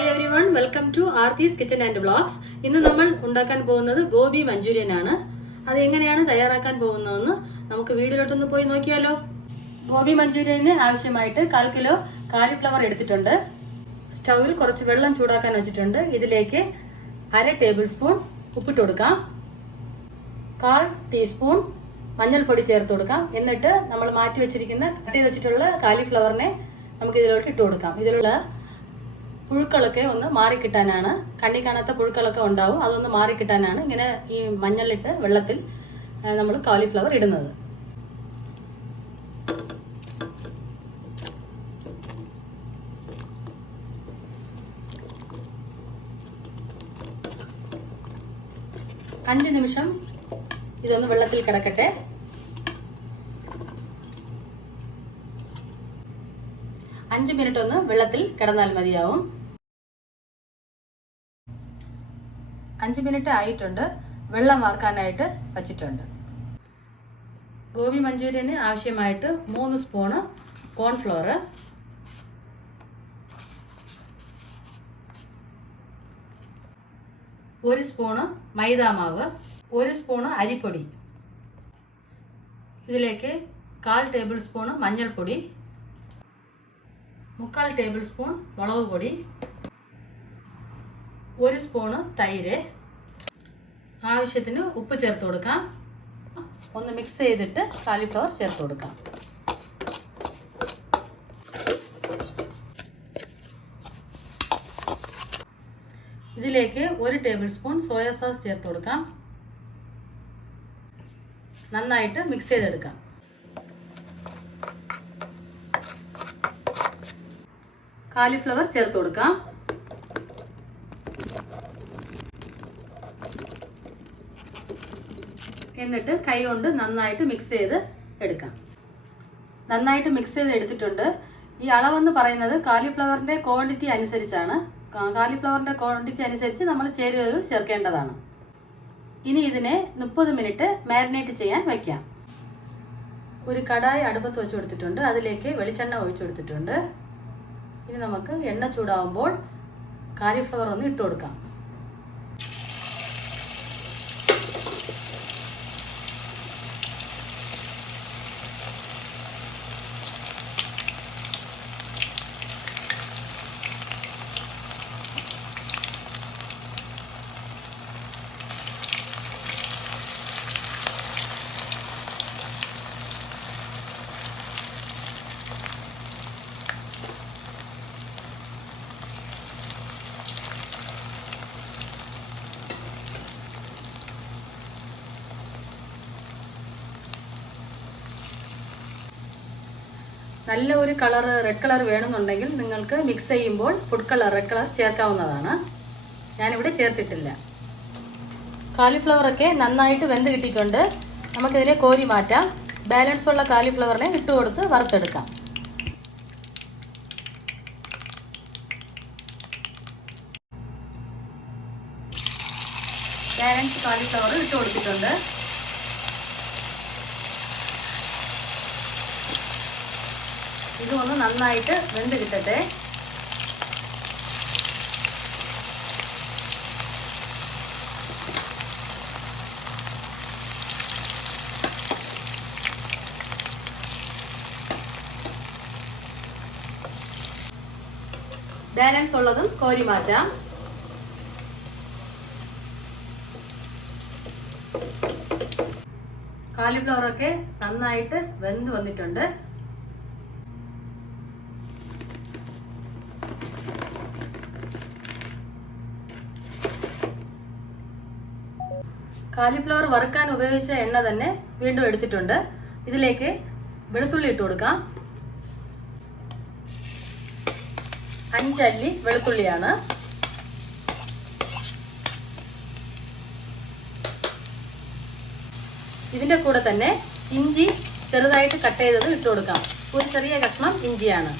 Hi everyone, welcome to Aarthi's kitchen and vlogs. ഇന്ന് നമ്മൾ ഉണ്ടാക്കാൻ പോകുന്നത് ഗോബി മഞ്ചൂരിയൻ ആണ്. അത് എങ്ങനെയാണ് തയ്യാറാക്കാൻ പോകുന്നതെന്ന് നമുക്ക് വീഡിയോയിലോട്ടൊന്ന് പോയി നോക്കിയാലോ. ഗോബി മഞ്ചൂരിയന് ആവശ്യമായിട്ട് 1/4 കിലോ കാലിഫ്ലവർ എടുത്തിട്ടുണ്ട്. സ്റ്റൗവിൽ കുറച്ച് വെള്ളം ചൂടാക്കാൻ വെച്ചിട്ടുണ്ട്. ഇതിലേക്ക് 1/2 ടേബിൾ സ്പൂൺ ഉപ്പിട്ട് കൊടുക്കാം. 1/4 ടീസ്പൂൺ മഞ്ഞൾപ്പൊടി ചേർത്ത് കൊടുക്കാം. എന്നിട്ട് നമ്മൾ മാറ്റി വെച്ചിരിക്കുന്ന കട്ട് ചെയ്ത് വെച്ചിട്ടുള്ള കാലിഫ്ലവറിനെ നമുക്ക് ഇതിലോട്ട് ഇട്ട് കൊടുക്കാം. ഇതിലുള്ള പുഴുക്കളൊക്കെ ഒന്ന് മാറിക്കിട്ടാനാണ്, കണ്ണി കാണാത്ത പുഴുക്കളൊക്കെ ഉണ്ടാവും, അതൊന്ന് മാറിക്കിട്ടാനാണ് ഇങ്ങനെ ഈ മഞ്ഞളിട്ട് വെള്ളത്തിൽ നമ്മൾ കാലിഫ്ലവർ ഇടുന്നത്. അഞ്ച് നിമിഷം ഇതൊന്ന് വെള്ളത്തിൽ കിടക്കട്ടെ. 5 മിനിറ്റ് ഒന്ന് വെള്ളത്തിൽ കിടന്നാൽ മതിയാവും. 5 മിനിറ്റ് ആയിട്ടുണ്ട്. വെള്ളം വാർക്കാനായിട്ട് വച്ചിട്ടുണ്ട്. ഗോബി മഞ്ചൂരിയന് ആവശ്യമായിട്ട് 3 സ്പൂണ് കോൺഫ്ലോർ, 1 സ്പൂണ് മൈദാമാവ്, 1 സ്പൂണ് അരിപ്പൊടി, ഇതിലേക്ക് 1/4 ടേബിൾ സ്പൂണ് മഞ്ഞൾപ്പൊടി, 3/4 ടേബിൾ സ്പൂൺ മുളക് പൊടി, 1 സ്പൂണ് തൈര്, ആവശ്യത്തിന് ഉപ്പ് ചേർത്ത് കൊടുക്കാം. ഒന്ന് മിക്സ് ചെയ്തിട്ട് കാലിഫ്ലവർ ചേർത്ത് കൊടുക്കാം. ഇതിലേക്ക് 1 ടേബിൾ സ്പൂൺ സോയ സോസ് ചേർത്ത് കൊടുക്കാം. നന്നായിട്ട് മിക്സ് ചെയ്തെടുക്കാം. കാലിഫ്ലവർ ചേർത്ത് കൊടുക്കാം. എന്നിട്ട് കൈ കൊണ്ട് നന്നായിട്ട് മിക്സ് ചെയ്ത് എടുക്കാം. നന്നായിട്ട് മിക്സ് ചെയ്ത് എടുത്തിട്ടുണ്ട്. ഈ അളവെന്ന് പറയുന്നത് കാലിഫ്ലവറിൻ്റെ ക്വാണ്ടിറ്റി അനുസരിച്ചാണ്. കാലിഫ്ലവറിൻ്റെ ക്വാണ്ടിറ്റി അനുസരിച്ച് നമ്മൾ ചേരുവകൾ ചേർക്കേണ്ടതാണ്. ഇനി ഇതിനെ 30 മിനിറ്റ് മാരിനേറ്റ് ചെയ്യാൻ വയ്ക്കാം. ഒരു കടായി അടുപ്പത്ത് വെച്ച് കൊടുത്തിട്ടുണ്ട്. അതിലേക്ക് വെളിച്ചെണ്ണ ഒഴിച്ചു കൊടുത്തിട്ടുണ്ട്. ഇനി നമുക്ക് എണ്ണ ചൂടാവുമ്പോൾ കാലിഫ്ലവർ ഒന്ന് ഇട്ട് കൊടുക്കാം. നല്ല ഒരു കളർ, റെഡ് കളർ വേണമെന്നുണ്ടെങ്കിൽ നിങ്ങൾക്ക് മിക്സ് ചെയ്യുമ്പോൾ ഫുഡ് കളർ, റെഡ് കളർ ചേർക്കാവുന്നതാണ്. ഞാനിവിടെ ചേർത്തിട്ടില്ല. കാലിഫ്ലവറൊക്കെ നന്നായിട്ട് വെന്ത് കിട്ടിയിട്ടുണ്ട്. നമുക്കിതിനെ കോരി മാറ്റാം. ബാലൻസ് ഉള്ള കാലിഫ്ലവറിനെ ഇട്ട് കൊടുത്ത് വറുത്തെടുക്കാം. ബാലൻസ് കാലിഫ്ലവർ ഇട്ട് കൊടുത്തിട്ടുണ്ട്. ഇതൊന്ന് നന്നായിട്ട് വെന്ത് കിട്ടട്ടെ. ബാലൻസ് ഉള്ളതും കോരി മാറ്റാം. കാലിഫ്ലവറൊക്കെ നന്നായിട്ട് വെന്ത് വന്നിട്ടുണ്ട്. കാലിഫ്ലവർ വറുക്കാൻ ഉപയോഗിച്ച എണ്ണ തന്നെ വീണ്ടും എടുത്തിട്ടുണ്ട്. ഇതിലേക്ക് വെളുത്തുള്ളി ഇട്ട് കൊടുക്കാം. 5 അല്ലി വെളുത്തുള്ളിയാണ്. ഇതിന്റെ കൂടെ തന്നെ ഇഞ്ചി ചെറുതായിട്ട് കട്ട് ചെയ്തത് ഇട്ട് കൊടുക്കാം. ഒരു ചെറിയ കഷ്ണം ഇഞ്ചിയാണ്.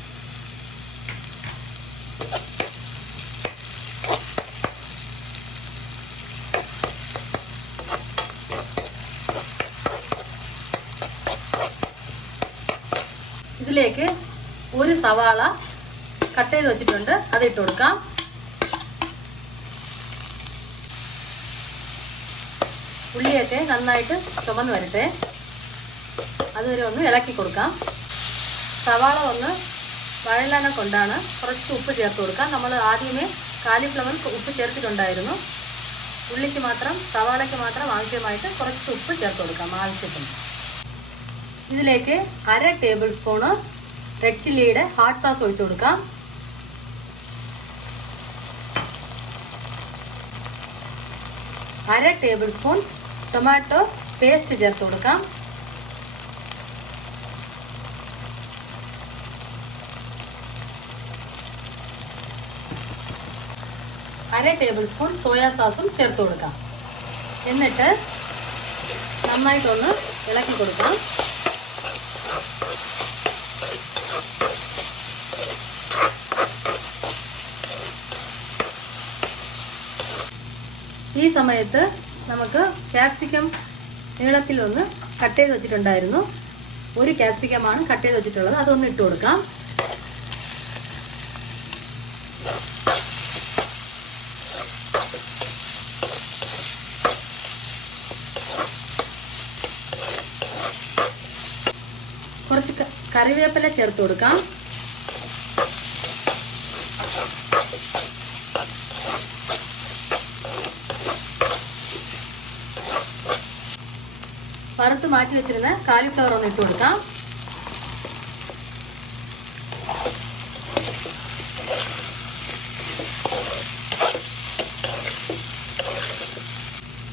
ഇതിലേക്ക് 1 സവാള കട്ട് ചെയ്ത് വെച്ചിട്ടുണ്ട്, അത് ഇട്ട് കൊടുക്കാം. ഉള്ളിയൊക്കെ നന്നായിട്ട് ചുവന്ന് വരട്ടെ. അതുവരെ ഒന്ന് ഇളക്കി കൊടുക്കാം. സവാള ഒന്ന് വഴലാന കൊണ്ടാണ് കുറച്ച് ഉപ്പ് ചേർത്ത് കൊടുക്കാം. നമ്മൾ ആദ്യമേ കാലിഫ്ലവർ ഉപ്പ് ചേർത്തിട്ടുണ്ടായിരുന്നു. ഉള്ളിക്ക് മാത്രം, സവാളയ്ക്ക് മാത്രം ആവശ്യമായിട്ട് കുറച്ച് ഉപ്പ് ചേർത്ത് കൊടുക്കാം ആവശ്യത്തിന്. ഇതിലേക്ക് 1/2 ടേബിൾ സ്പൂണ് റെഡ് ചില്ലിയുടെ ഹോട്ട് സോസ് ഒഴിച്ചു കൊടുക്കാം. 1/2 ടേബിൾ സ്പൂൺ ടൊമാറ്റോ പേസ്റ്റ് ചേർത്ത് കൊടുക്കാം. 1/2 ടേബിൾ സ്പൂൺ സോയാ സോസും ചേർത്ത് കൊടുക്കാം. എന്നിട്ട് നന്നായിട്ടൊന്ന് ഇളക്കി കൊടുക്കാം. ഈ സമയത്ത് നമുക്ക് ക്യാപ്സിക്കം നീളത്തിലൊന്ന് കട്ട് ചെയ്ത് വെച്ചിട്ടുണ്ടായിരുന്നു. 1 ക്യാപ്സിക്കമാണ് കട്ട് ചെയ്ത് വെച്ചിട്ടുള്ളത്. അതൊന്ന് ഇട്ട് കൊടുക്കാം. കുറച്ച് കറിവേപ്പില ചേർത്ത് കൊടുക്കാം. വറുത്ത് മാറ്റി വെച്ചിരുന്ന കാലിഫ്ലവർ ഒന്ന് ഇട്ട് കൊടുക്കാം.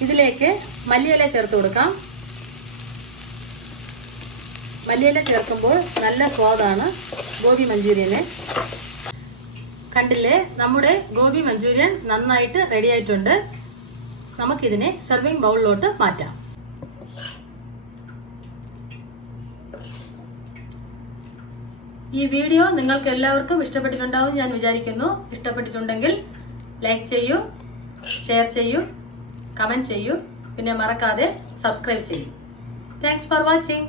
ഇതിലേക്ക് മല്ലിയില ചേർത്ത് കൊടുക്കാം. മല്ലിയില ചേർക്കുമ്പോൾ നല്ല സ്വാദാണ് ഗോബി മഞ്ചൂരിയന്. കണ്ടില്ലേ, നമ്മുടെ ഗോബി മഞ്ചൂരിയൻ നന്നായിട്ട് റെഡി ആയിട്ടുണ്ട്. നമുക്കിതിനെ സെർവിങ് ബൗളിലോട്ട് മാറ്റാം. ഈ വീഡിയോ നിങ്ങൾക്ക് എല്ലാവർക്കും ഇഷ്ടപ്പെട്ടിട്ടുണ്ടാവും ഞാൻ വിചാരിക്കുന്നു. ഇഷ്ടപ്പെട്ടിട്ടുണ്ടെങ്കിൽ ലൈക്ക് ചെയ്യൂ, ഷെയർ ചെയ്യൂ, കമന്റ് ചെയ്യൂ, പിന്നെ മറക്കാതെ സബ്സ്ക്രൈബ് ചെയ്യൂ. Thanks for watching.